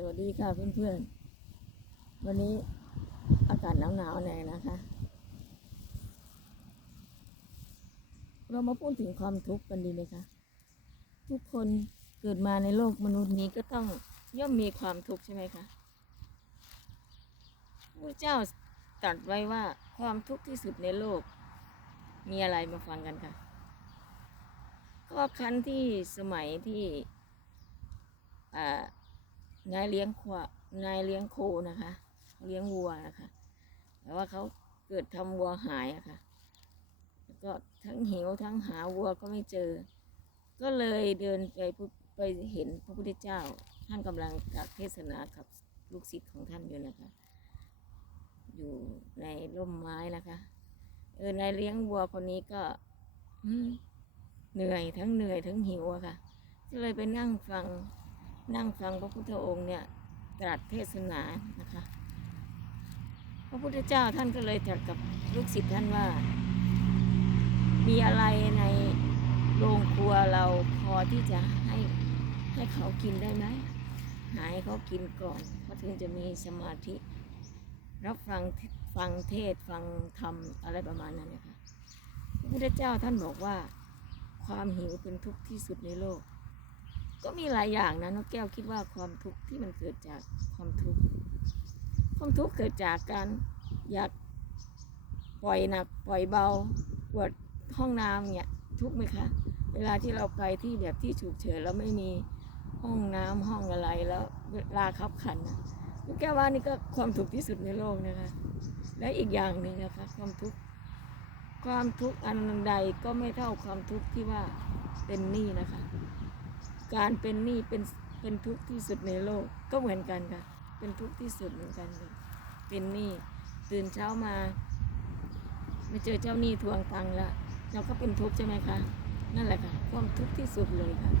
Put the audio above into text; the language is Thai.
สวัสดีค่ะเพื่อนๆ วันนี้อากาศหนาวๆหน่อยนะคะ เรามาพูดถึงความทุกข์กันดีไหมคะ ทุกคนเกิดมาในโลกมนุษย์นี้ก็ต้องย่อมมีความทุกข์ใช่ไหมคะพระเจ้าตรัสไว้ว่าความทุกข์ที่สุดในโลก มีอะไรมาฟังกันค่ะ ก็ครั้นที่สมัยที่อ่า นายเลี้ยงขวานายเลี้ยงโคนะคะ เลี้ยงวัวนะคะ แต่ว่าเขาเกิดทำวัวหายอะค่ะก็ทั้งหิวทั้งหาวัวก็ไม่เจอ ก็เลยเดินไปไปเห็นพระพุทธเจ้า ท่านกำลังตรัสเทศนากับลูกศิษย์ของท่านอยู่นะคะ อยู่ในร่มไม้นะคะ เออนายเลี้ยงวัวคนนี้ก็อืเหนื่อยทั้งเหนื่อยทั้งหิวอะค่ะ ก็เลยไปนั่งฟัง นั่งฟังพระพุทธองค์เนี่ยตรัสเทศนานะคะ พระพุทธเจ้าท่านก็เลยตรัสกับลูกศิษย์ท่านว่า มีอะไรในโรงครัวเราพอที่จะให้ให้เขากินได้ไหมหาให้เขากินก่อนเขาถึงจะมีสมาธิ รับฟังฟังเทศฟังธรรมอะไรประมาณนั้นนะคะพระพุทธเจ้าท่านบอกว่า ความหิวเป็นทุกข์ที่สุดในโลก ก็มีหลายอย่างนะนกแก้วคิดว่าความทุกข์ที่มันเกิดจากความทุกข์ความทุกข์เกิดจากการอยากปล่อยหนักปล่อยเบาปวดห้องน้ำเนี่ยทุกไหมคะ เวลาที่เราไปที่แบบที่ฉุกเฉินแล้วไม่มีห้องน้ำห้องอะไรแล้วเวลาขับขันนะนกแก้วว่านี่ก็ความทุกข์ที่สุดในโลกนะคะ และอีกอย่างหนึ่งนะคะ ความทุกข์ความทุกข์อันใดก็ไม่เท่าความทุกข์ที่ว่าเป็นหนี้นะคะ การเป็นหนี้เป็นเป็นทุกข์ที่สุดในโลกก็เหมือนกันค่ะ เป็นทุกข์ที่สุดเหมือนกันเลยเป็นหนี้ตื่นเช้ามาไม่เจอเจ้าหนี้ทวงตังค์แล้วเราก็เป็นทุกข์ใช่ไหมคะ นั่นแหละค่ะ ความทุกข์ที่สุดเลยค่ะ